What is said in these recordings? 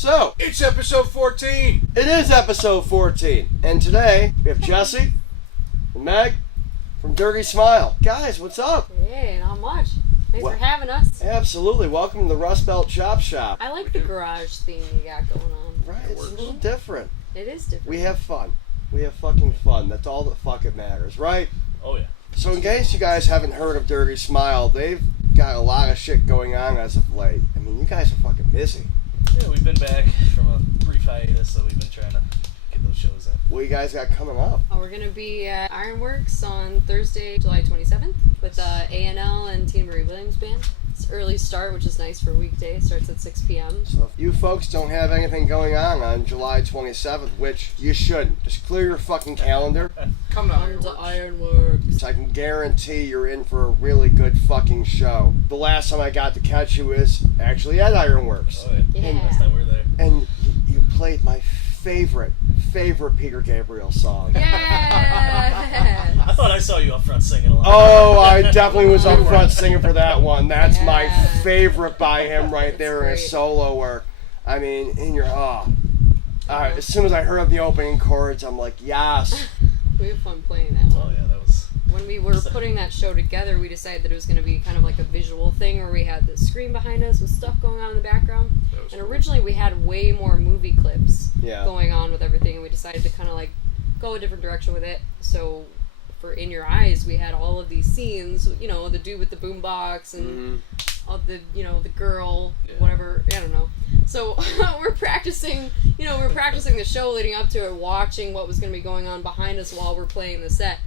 So, it's episode 14. It is episode 14. And today, we have Jesse and Meg from Dirty Smile. Guys, what's up? Hey, not much. Thanks for having us. Absolutely. Welcome to the Rust Belt Chop Shop. I like the garage theme you got going on. Right, it's a little different. It is different. We have fun. We have fucking fun. That's all that fucking matters, right? Oh, yeah. So in case you guys haven't heard of Dirty Smile, they've got a lot of shit going on as of late. I mean, you guys are fucking busy. Yeah, we've been back from a brief hiatus, so we've been trying to get those shows in. What you guys got coming up? We're going to be at Ironworks on Thursday, July 27th with A&L and Tina Marie Williams Band. It's early start, which is nice for a weekday. It starts at 6 p.m. So if you folks don't have anything going on July 27th, which you shouldn't, just clear your fucking calendar. Come to Ironworks. So I can guarantee you're in for a really good fucking show. The last time I got to catch you is actually at Ironworks. Oh, yeah. Yeah. Last time we were there. And you played my favorite Peter Gabriel song. Yes! I thought I saw you up front singing along. Oh, I definitely was up front singing for that one. That's my Yeah. favorite by him right there in great. his solo work. I mean, in your as soon as I heard the opening chords, I'm like, yes. We had fun playing that one. Oh, yeah, that was... When we were putting that show together, we decided that it was going to be kind of like a visual thing where we had the screen behind us with stuff going on in the background. And originally we had way more movie clips going on with everything, and we decided to kind of like go a different direction with it. So for In Your Eyes, we had all of these scenes, you know, the dude with the boombox and all the, you know, the girl, whatever, I don't know. So we're practicing the show leading up to it, watching what was going to be going on behind us while we're playing the set.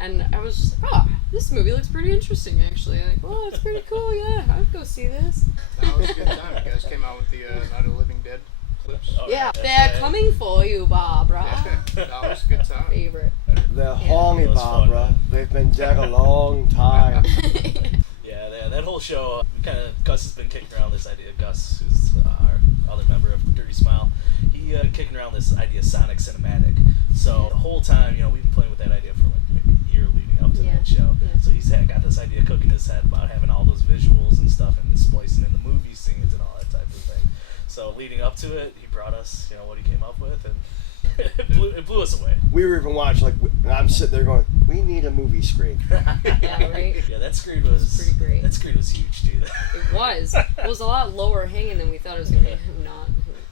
And I was just like, this movie looks pretty interesting, actually. Like, oh, it's pretty cool, yeah, I'd go see this. That was a good time. You guys came out with the Night of the Living Dead clips. Oh, Yeah, they're coming for you, Barbara. That was a good time. Favorite. They're horny, It was Barbara. fun. They've been dead a long time. Yeah, that whole show, we kind of, Gus has been kicking around this idea. Gus, who's our other member of Dirty Smile, he kicking around this idea of Sonic Cinematic. So the whole time, you know, we've been playing with that idea for like maybe a year leading up to that show. Yeah. So he's got this idea cooking his head about having all those visuals and stuff and splicing in the movie scenes and all that type of thing. So leading up to it, he brought us, you know, what he came up with, and it blew us away. We were even watching, like, and I'm sitting there going, we need a movie screen. Yeah, right? Yeah, that screen was pretty great. That screen was huge too. It was. It was a lot lower hanging than we thought it was going to be.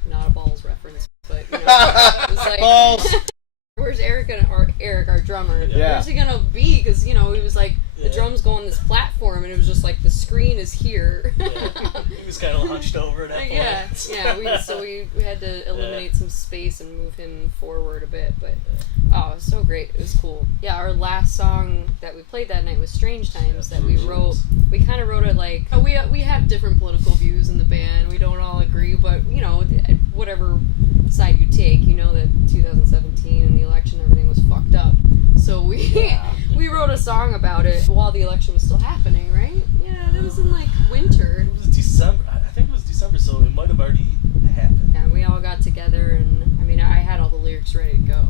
Not a Balls reference, but, you know, it was like... Balls! Where's Eric, our drummer? Yeah. Where's he gonna be? Because, you know, he was like, the drums go on this platform, and it was just like, the screen is here. Yeah. He was kind of hunched over at that point. So we had to eliminate some space and move him forward a bit, but it was so great. It was cool. Yeah, our last song that we played that night was Strange Times, that we wrote. We kind of wrote it like, we have different political views in the band. We don't all agree, but, you know, whatever side you take, you know that 2017 and the election, everything was fucked up. So we wrote a song about it while the election was still happening, right? Yeah, it was in like winter. It was December. I think it was December, so it might have already happened. Yeah, we all got together, and I mean, I had all the lyrics ready to go.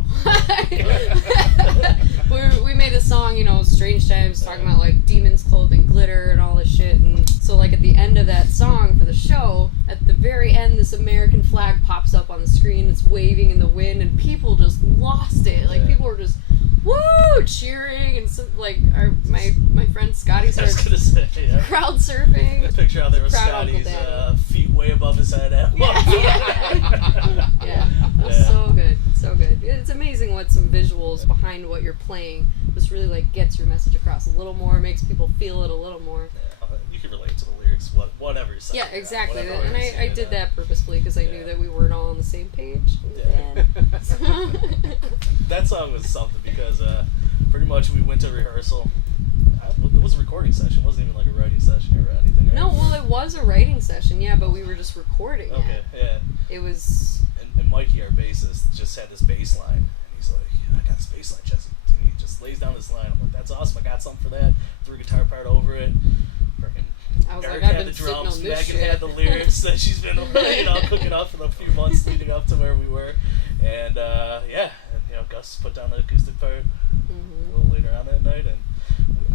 we made a song, you know, Strange Times, talking about like demons clothed in glitter and all this shit. And so, like, at the end of that song for the show, at the very end, this American flag pops up on the screen. It's waving in the wind, and people just lost it. Like, people were just woo cheering, and so, like my friend Scotty started crowd surfing. The picture out there with Scotty's feet way above his head. Yeah, it was so good, so good. It's amazing what some visuals behind what you're playing just really like gets your message across a little more, makes people feel it a little more. Yeah, you can relate to the lyrics, whatever you're saying. Yeah, exactly. Whatever And I did that purposefully because I knew that we weren't all on the same page. Yeah. That song was something because pretty much we went to rehearsal. It was a recording session. It wasn't even like a writing session or anything. Right? No, well, it was a writing session, yeah, but we were just recording. Okay, yeah. It was... And Mikey, our bassist, just had this bass line. And he's like, I got this bass line, Jesse. And he just lays down this line. I'm like, that's awesome. I got something for that. Threw a guitar part over it. I was Eric like, I've had been the drums, sitting on this Megan shit. had the lyrics that she's been cooking up for the few months leading up to where we were. And Gus put down the acoustic part a little later on that night, and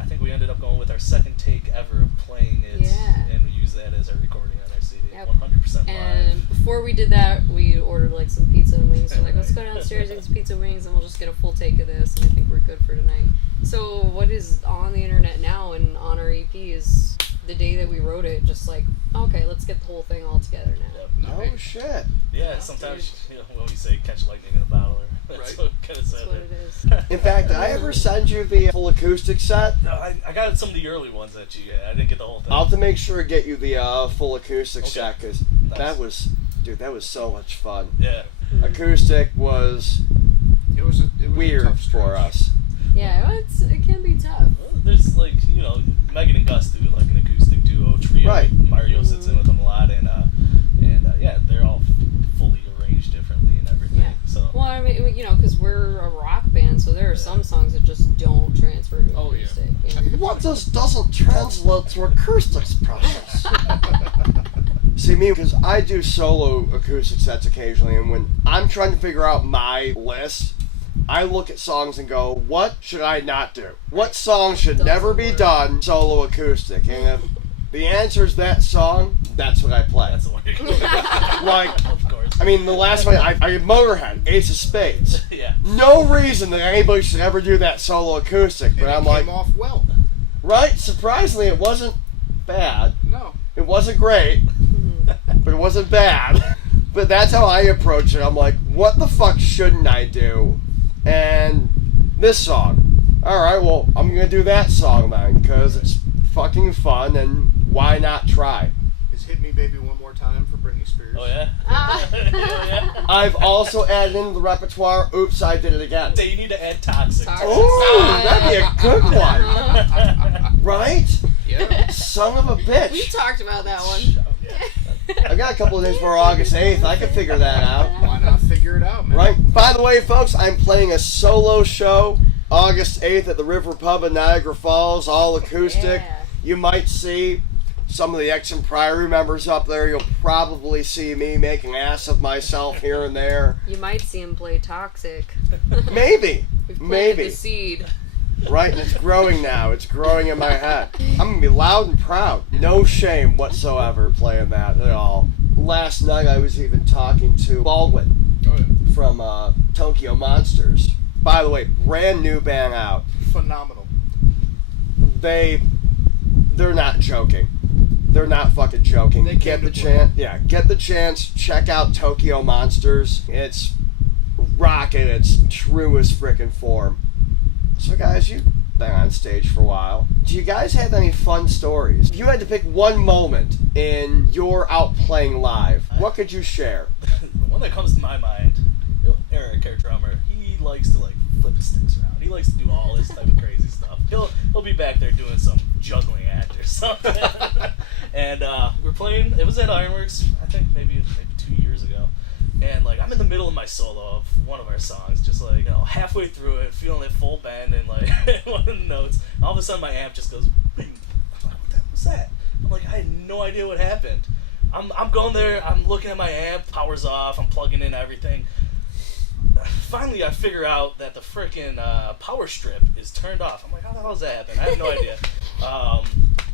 I think we ended up going with our second take ever of playing it, and we used that as our recording on our CD. Yep. 100% live. And before we did that, we ordered like some pizza and wings. So like, let's go downstairs and get some pizza and wings, and we'll just get a full take of this, and I think we're good for tonight. So what is on the internet now and on our EP is the day that we wrote it. Just like, okay, let's get the whole thing all together now. Yep. Oh shit. Yeah, sometimes when we say catch lightning in a bottle, that's what kind of That's what it is. In fact, did I ever send you the full acoustic set? No, I got some of the early ones that you. I didn't get the whole thing. I'll have to make sure to get you the full acoustic Okay. set, because Nice. that was so much fun. Yeah. Acoustic was It was a weird tough stretch. for us. Yeah, it can be tough. Well, there's like Megan and Gus do like an acoustic duo trio. Right. Mario sits in with them a lot, and yeah, they're all fully arranged differently and everything. Yeah. So. Well, I mean, because we're a rock band, so there are some songs that just don't transfer to Oh, yeah. acoustic. You know? What this doesn't translate to acoustics, precious. See me, because I do solo acoustic sets occasionally, and when I'm trying to figure out my list, I look at songs and go, what should I not do? What song should never be done solo acoustic? And if the answer is that song, that's what I play. That's the one you're going Like, Of course. I mean, the last one, I Motorhead, Ace of Spades. Yeah. No reason that anybody should ever do that solo acoustic, but And it I'm came like, off well. right? Surprisingly, it wasn't bad. No. It wasn't great, but it wasn't bad. But that's how I approach it. I'm like, what the fuck shouldn't I do? And this song. Alright, well, I'm gonna do that song then, because it's fucking fun, and why not try? Is Hit Me Baby One More Time for Britney Spears. Oh yeah. Ah. Oh, yeah. I've also added into the repertoire, Oops, I Did It Again. So you need to add toxic. Toxic. Ooh, that'd be a good one. Right? Yeah. Son of a We bitch. talked about that one. I got a couple of days before August 8th. I can figure that out. Why not figure it out, man? Right? By the way, folks, I'm playing a solo show August 8th at the River Pub in Niagara Falls, all acoustic. Yeah. You might see some of the Exham Priory members up there. You'll probably see me making an ass of myself here and there. You might see him play Toxic. Maybe. We've planted Maybe. the seed. Right? And it's growing now. It's growing in my head. I'm going to be loud and proud. No shame whatsoever playing that at all. Last night I was even talking to Baldwin Oh, yeah. from Tokyo Monsters. By the way, brand new band out. Phenomenal. They're not joking. They're not fucking joking. They Get came the to chance. Yeah, get the chance. Check out Tokyo Monsters. It's rocking its truest frickin' form. So guys, you've been on stage for a while. Do you guys have any fun stories? If you had to pick one moment in your out playing live, what could you share? The one that comes to my mind, Eric, our drummer, he likes to like flip his sticks around. He likes to do all this type of crazy stuff. He'll be back there doing some juggling act or something. And we're playing. It was at Ironworks, I think maybe 2 years ago. And like I'm in the middle of my solo of one of our songs, just like halfway through it, feeling it full bend and like one of the notes. And all of a sudden my amp just goes bing. I'm like, what the hell was that? I'm like, I had no idea what happened. I'm going there. I'm looking at my amp. Power's off. I'm plugging in everything. Finally, I figure out that the frickin' power strip is turned off. I'm like, how the hell does that happen? I have no idea.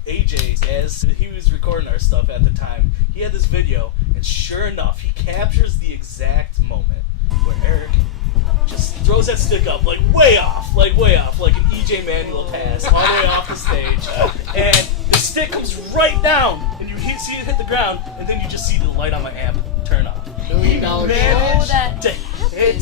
AJ, as he was recording our stuff at the time, he had this video, and sure enough, he captures the exact moment where Eric just throws that stick up, like way off, like an EJ Manuel pass, all the way off the stage, and the stick comes right down, and you see it hit the ground, and then you just see the light on my amp turn off. $1 million shot. Oh, that To hit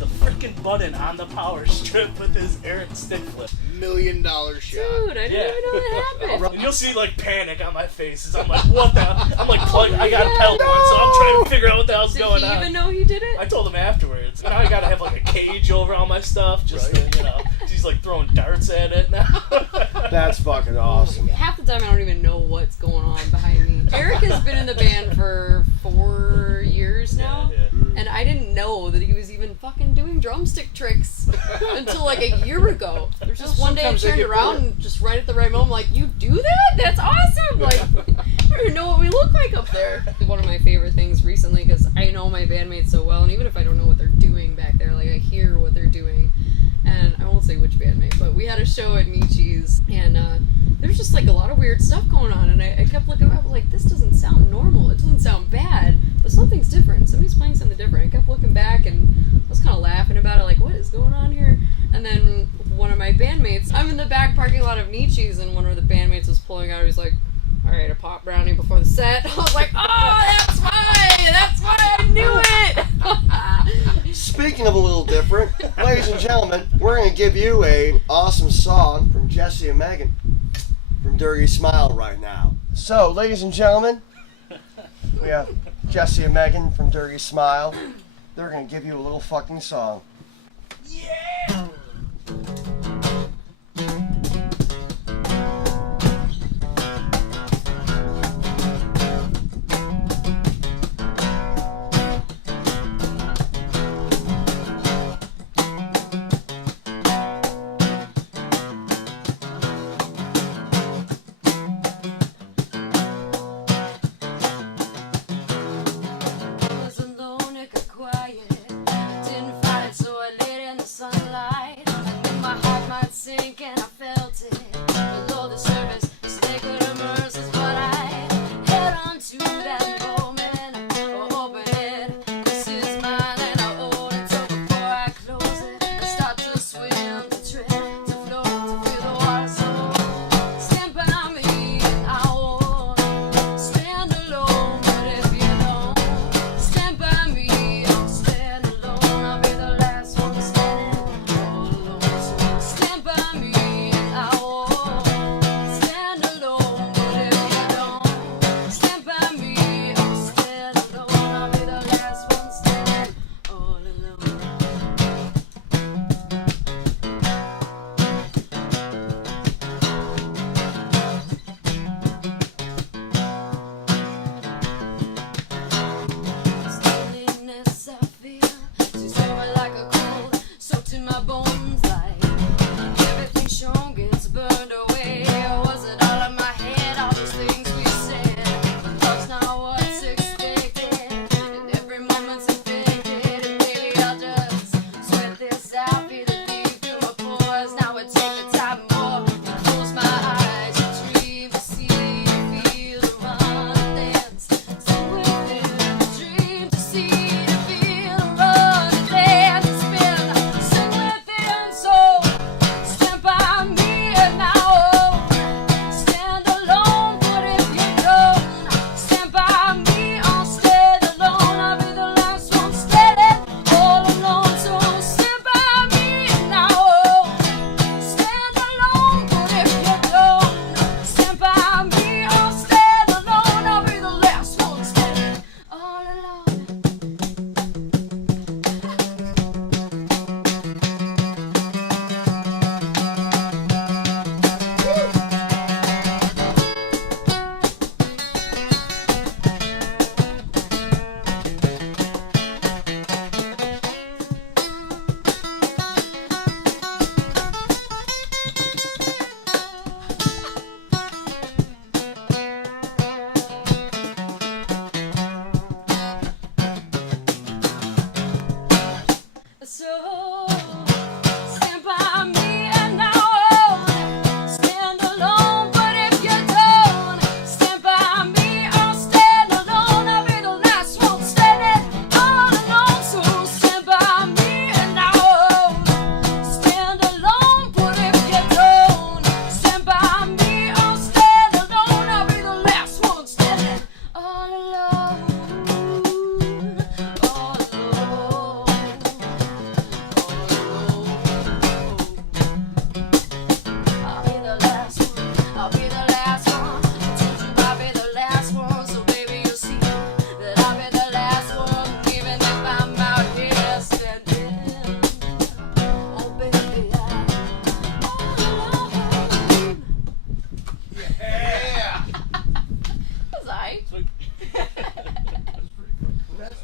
the freaking button on the power strip with his Eric stick flip. $1 million shot. Dude, I didn't even know that happened. And you'll see like panic on my face as I'm like, what the hell? I'm like plugged. I got a pedal board, so I'm trying to figure out what the hell's Did going he on. even know he did it? I told him afterwards. Now I gotta have like a cage over all my stuff, just to, he's like throwing darts at it now. That's fucking awesome. Half the time I don't even know what's going on behind me. Eric has been in the band for 4 years now, and I didn't know that he was even fucking doing drumstick tricks until like a year ago. There's just one day I Sometimes they turned get around bored. and just right at the right moment, like, you do that? That's awesome! Like, I don't even know what we look like up there. One of my favorite things recently, because I know my bandmates so well, and even if I don't know what they're doing back there, like I hear what they're doing, and I won't say which bandmate, but we had a show at Nietzsche's, and there was just like a lot of weird stuff going on, and I kept looking up, like, this doesn't sound normal, it doesn't sound bad, but something's different, somebody's playing something different. I kept looking back, and I was kind of laughing about it, like, what is going on here? And then one of my bandmates, I'm in the back parking lot of Nietzsche's, and one of the bandmates was pulling out, he was like, alright, a pop brownie before the set. I was like, oh, that's why I knew it! Speaking of a little different, ladies and gentlemen, we're going to give you an awesome song from Jesse and Megan from Dirty Smile right now. So, ladies and gentlemen, we have Jesse and Megan from Dirty Smile. They're going to give you a little fucking song. Yeah!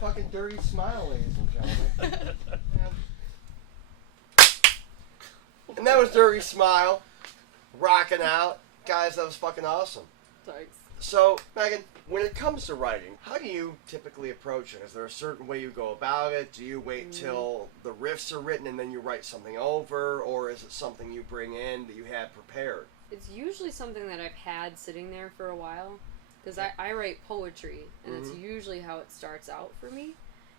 fucking Dirty Smile, ladies and gentlemen. And that was Dirty Smile, rocking out. Guys, that was fucking awesome. Thanks. So, Megan, When it comes to writing, how do you typically approach it? Is there a certain way you go about it? Do you wait till the riffs are written and then you write something over? Or is it something you bring in that you had prepared? It's usually something that I've had sitting there for a while. Because I write poetry, and that's usually how it starts out for me.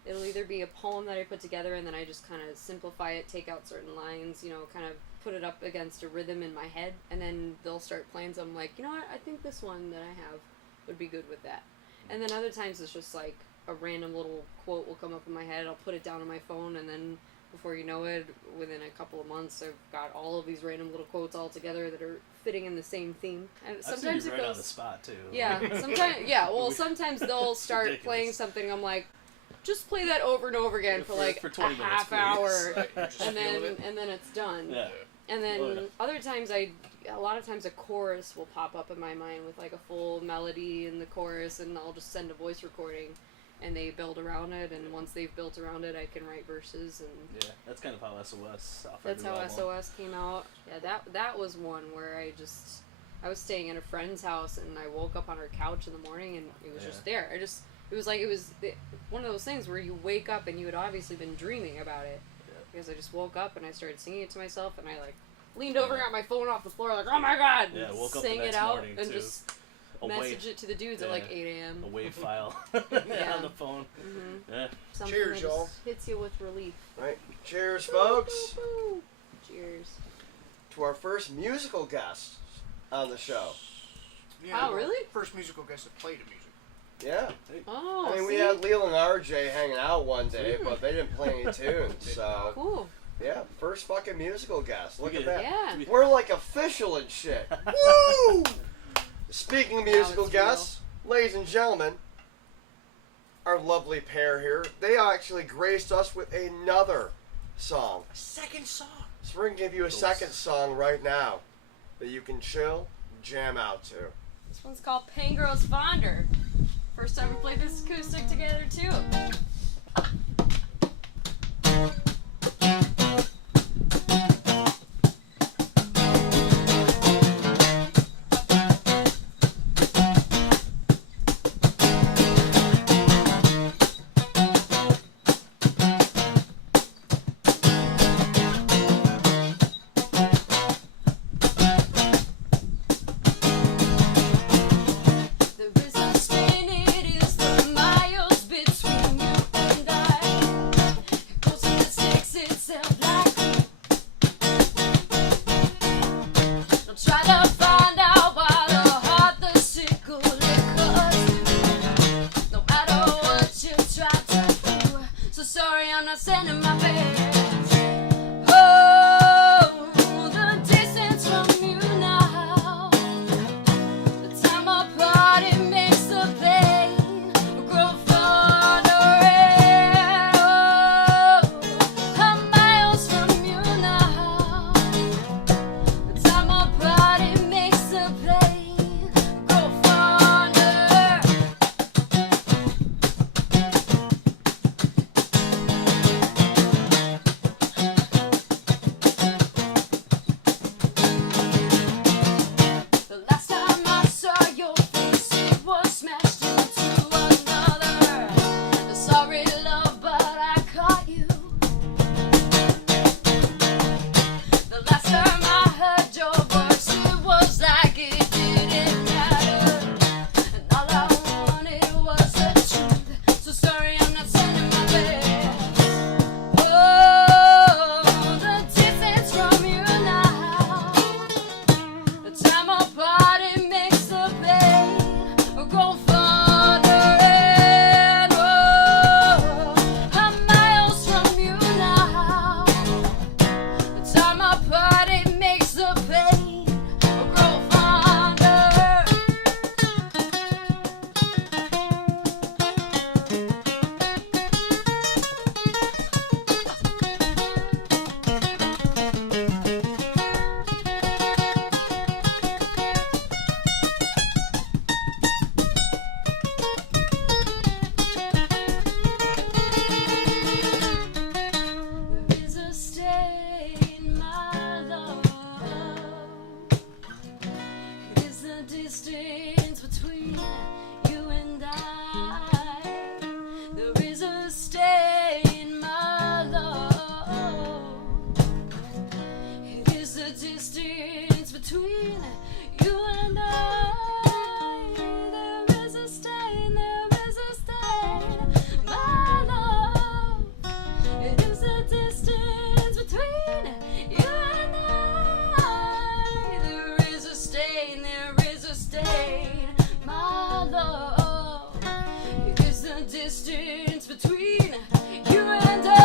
It'll either be a poem that I put together and then I just kind of simplify it, take out certain lines, you know, kind of put it up against a rhythm in my head, and then they'll start playing, so I'm like, you know what, I think this one that I have would be good with that. And then other times it's just like a random little quote will come up in my head, I'll put it down on my phone, and then before you know it, within a couple of months, I've got all of these random little quotes all together that are fitting in the same theme. And sometimes it goes on the spot too. Yeah, sometimes they'll start playing something. I'm like, just play that over and over again for like for 20 a minutes, half please. hour, Right, and then it's done. Yeah. And then other times a lot of times a chorus will pop up in my mind with like a full melody in the chorus, and I'll just send a voice recording, and they build around it. And once they've built around it, I can write verses. And yeah, that's kind of how SOS. That's how SOS came out. Yeah, that was one where I was staying at a friend's house, and I woke up on her couch in the morning, and it was just there. It was one of those things where you wake up and you had obviously been dreaming about it. Because I just woke up and I started singing it to myself, and I like leaned over and got my phone off the floor like, oh my god, Yeah, woke up sang the next it out morning and too. just message it to the dudes at like 8 a.m. A wave file Yeah. on the phone. Mm-hmm. Yeah. Something Cheers, that y'all. just hits you with relief. Right? Cheers, folks, Woo. Cheers. to our first musical guest on the show. Yeah, Oh, really? First musical guest that played a music. Yeah. Oh, I mean, we see? had Leal and RJ hanging out one day, but they didn't play any tunes, so... Cool. Yeah, first fucking musical guest. Look at that. Yeah. We're like official and shit. Woo! Speaking of musical it's guests, ladies and gentlemen, our lovely pair here, they actually graced us with another song. A second song. So we're going to give you a second song right now that you can chill, jam out to. This one's called Pangros Fonder. First time we played this acoustic together too. There is a stain, it is the miles between you and I. It goes and it sticks itself like glue. Don't try to find out why the heart the sickle liquors do. No matter what you try to do. So sorry, I'm not sending my best. Oh, the distance from you now. The time apart, it makes the pain grow fonder. Oh, I'm miles from you now. The time apart, it makes the pain grow fonder. stain, my love. It is the distance between you and I. There is a stain, my love. It is the distance between you and I. There is a stain, my love. It is the distance between you and I.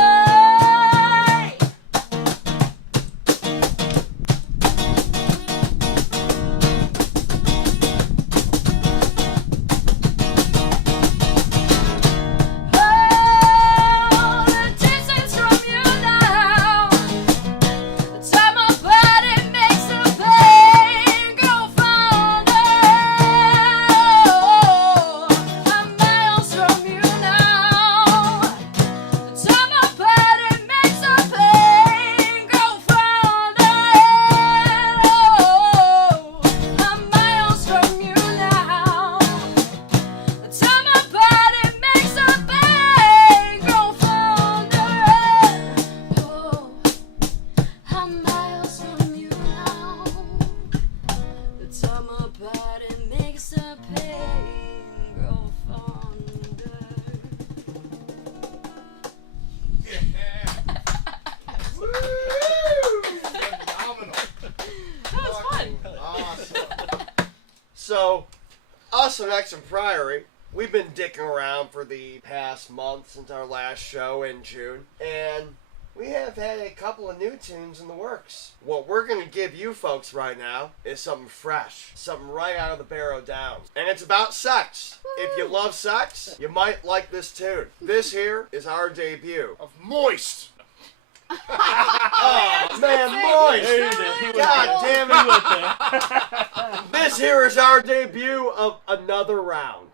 So, us and Exham Priory, we've been dicking around for the past month since our last show in June, and we have had a couple of new tunes in the works. What we're going to give you folks right now is something fresh, something right out of the barrow down. And it's about sex. If you love sex, you might like this tune. This here is our debut Of Moist. Oh, man, Moist! God damn it! This here is our debut of Another Round.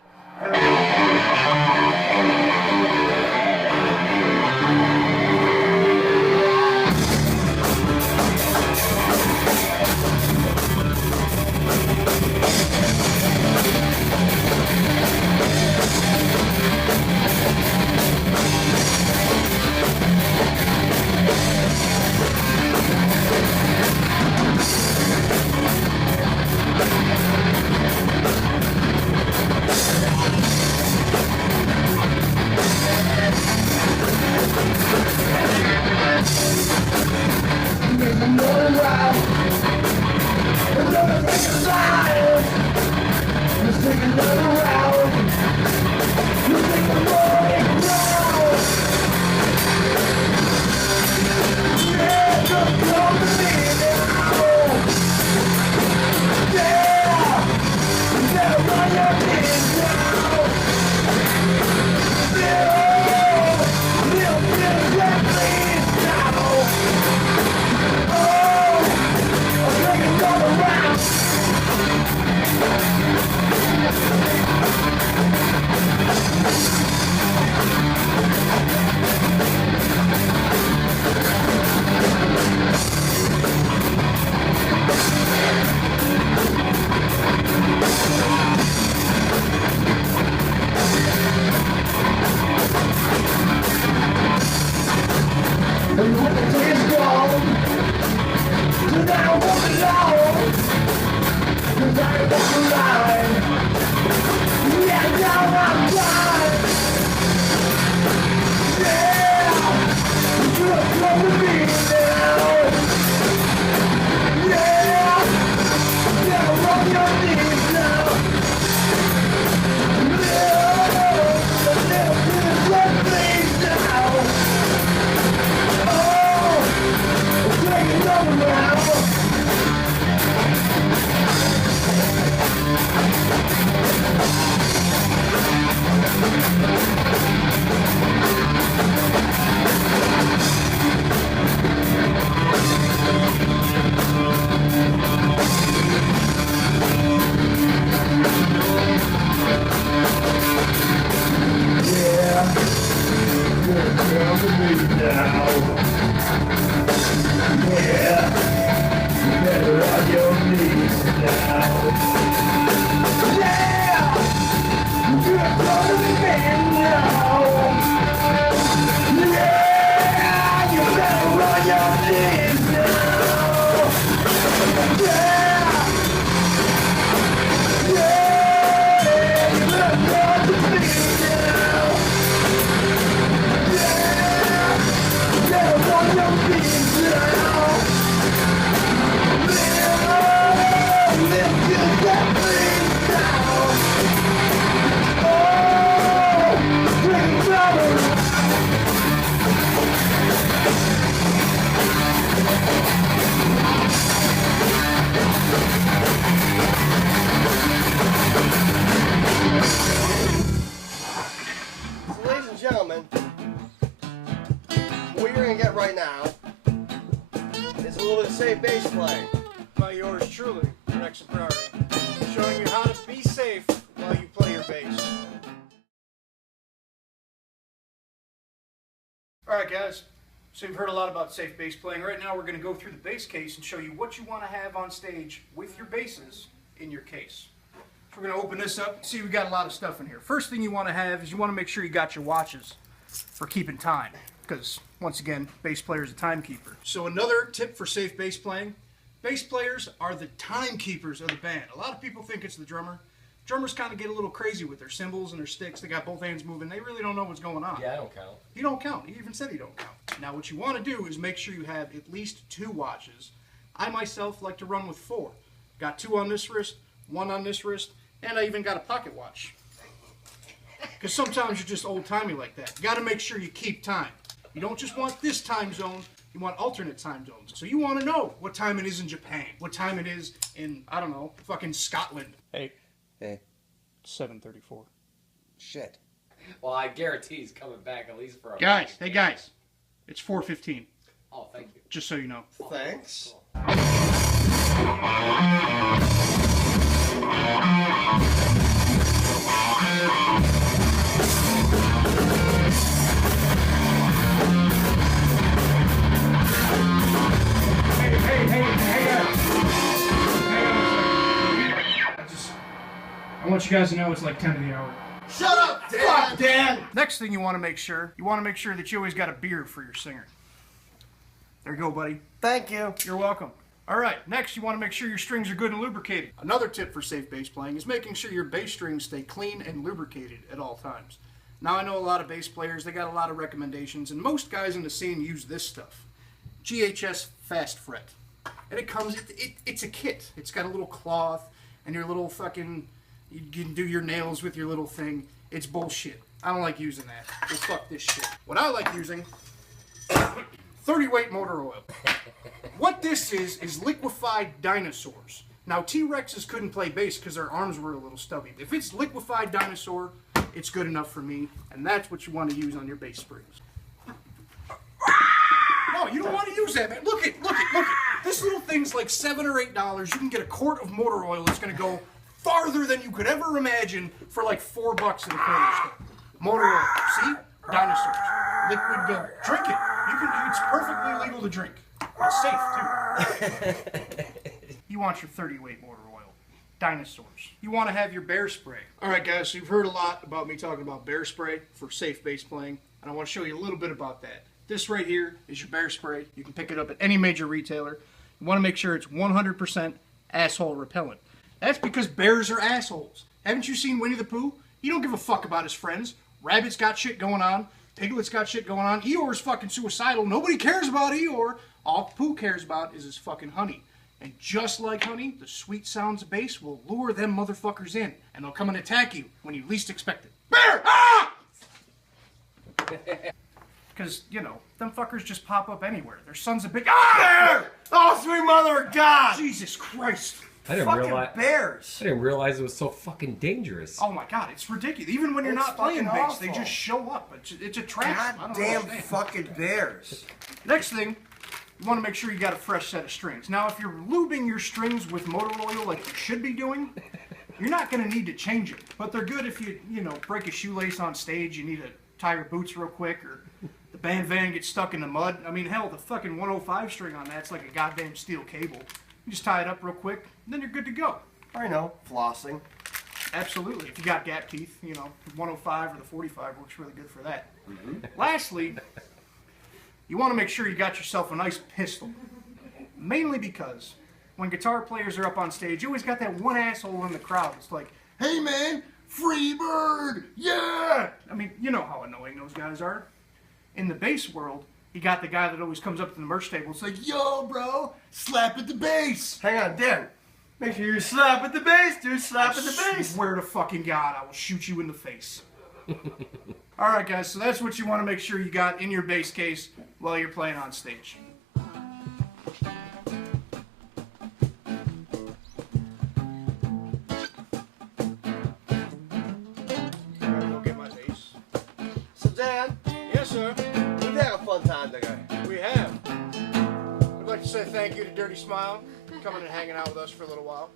Yeah! You're gonna be now! gonna get right now is a little bit of safe bass playing. By yours truly, Dan of Exham Priory, showing you how to be safe while you play your bass. Alright guys, so you've heard a lot about safe bass playing. Right now we're going to go through the bass case and show you what you want to have on stage with your basses in your case. So we're going to open this up. See, we got a lot of stuff in here. First thing you want to have is you want to make sure you got your watches for keeping time. Because, once again, bass player is a timekeeper. So another tip for safe bass playing, bass players are the timekeepers of the band. A lot of people think it's the drummer. Drummers kind of get a little crazy with their cymbals and their sticks. They got both hands moving. They really don't know what's going on. Yeah, I don't count. You don't count. He even said he don't count. Now, what you want to do is make sure you have at least 2 watches. I, myself, like to run with 4. Got 2 on this wrist, 1 on this wrist, and I even got a pocket watch. Because sometimes you're just old-timey like that. You got to make sure you keep time. You don't just want this time zone, you want alternate time zones. So you want to know what time it is in Japan, what time it is in, I don't know, fucking Scotland. Hey. 7:34. Shit. Well, I guarantee he's coming back at least for a Guys, hey guys, it's 4:15. Oh, thank you. Just so you know. Thanks. I want you guys to know it's like 10 to the hour. Shut up, Dan! Fuck, Dan! Next thing you want to make sure that you always got a beer for your singer. There you go, buddy. Thank you. You're welcome. All right, next you want to make sure your strings are good and lubricated. Another tip for safe bass playing is making sure your bass strings stay clean and lubricated at all times. Now, I know a lot of bass players, they got a lot of recommendations, and most guys in the scene use this stuff. GHS Fast Fret. And it comes, it's a kit. It's got a little cloth and your little fucking, you can do your nails with your little thing. It's bullshit. I don't like using that. Well, fuck this shit. What I like using, 30-weight motor oil. What this is liquefied dinosaurs. Now, T-Rexes couldn't play bass because their arms were a little stubby. If it's liquefied dinosaur, it's good enough for me, and that's what you want to use on your bass springs. No, you don't want to use that, man. Look it. This little thing's like $7 or $8. You can get a quart of motor oil that's going to go farther than you could ever imagine for like $4 at the corner store. Motor oil. See? Dinosaurs. Liquid gold. Drink it. It's perfectly legal to drink. It's safe, too. You want your 30-weight motor oil. Dinosaurs. You want to have your bear spray. All right, guys, so you've heard a lot about me talking about bear spray for safe bass playing, and I want to show you a little bit about that. This right here is your bear spray. You can pick it up at any major retailer. You want to make sure it's 100% asshole repellent. That's because bears are assholes. Haven't you seen Winnie the Pooh? He don't give a fuck about his friends. Rabbit's got shit going on. Piglet's got shit going on. Eeyore's fucking suicidal. Nobody cares about Eeyore. All Pooh cares about is his fucking honey. And just like honey, the sweet sounds of bass will lure them motherfuckers in. And they'll come and attack you when you least expect it. Bear! Ah! Because, you know, them fuckers just pop up anywhere. They're sons of bitch. Ah! Bear! Oh, sweet mother of God! Jesus Christ. I didn't Fucking realize. bears! I didn't realize it was so fucking dangerous. Oh my God, it's ridiculous. Even when you're It's not playing fucking bass, they awful. just show up. It's a trap. I don't Goddamn understand. fucking bears. Next thing, you want to make sure you got a fresh set of strings. Now, if you're lubing your strings with motor oil like you should be doing, you're not going to need to change it. But they're good if you break a shoelace on stage, you need to tie your boots real quick, or the band van gets stuck in the mud. I mean, hell, the fucking 105 string on that's like a goddamn steel cable. You just tie it up real quick, and then you're good to go. I know, flossing. Absolutely. If you got gap teeth, 105 or the 45 works really good for that. Mm-hmm. Lastly, you want to make sure you got yourself a nice pistol. Mainly because when guitar players are up on stage, you always got that one asshole in the crowd. It's like, hey man, free bird, yeah! I mean, you know how annoying those guys are. In the bass world, you got the guy that always comes up to the merch table. It's like, yo, bro, slap at the bass. Hang on, Dan. Make sure you slap at the bass, dude. Slap at the I bass. swear to fucking God, I will shoot you in the face. Alright, guys, so that's what you want to make sure you got in your bass case while you're playing on stage. So, Dan, Yes, sir. we've had a fun time today. We you a dirty smile coming and hanging out with us for a little while.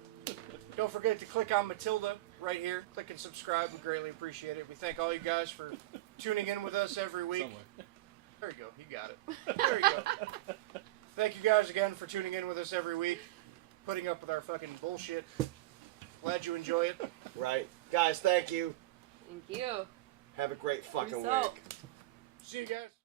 Don't forget to click on Matilda right here. Click and subscribe. We greatly appreciate it. We thank all you guys for tuning in with us every week. Somewhere. There you go. You got it. There you go. Thank you guys again for tuning in with us every week. Putting up with our fucking bullshit. Glad you enjoy it. Right. Guys, thank you. Thank you. Have a great fucking Peace out. week. See you guys.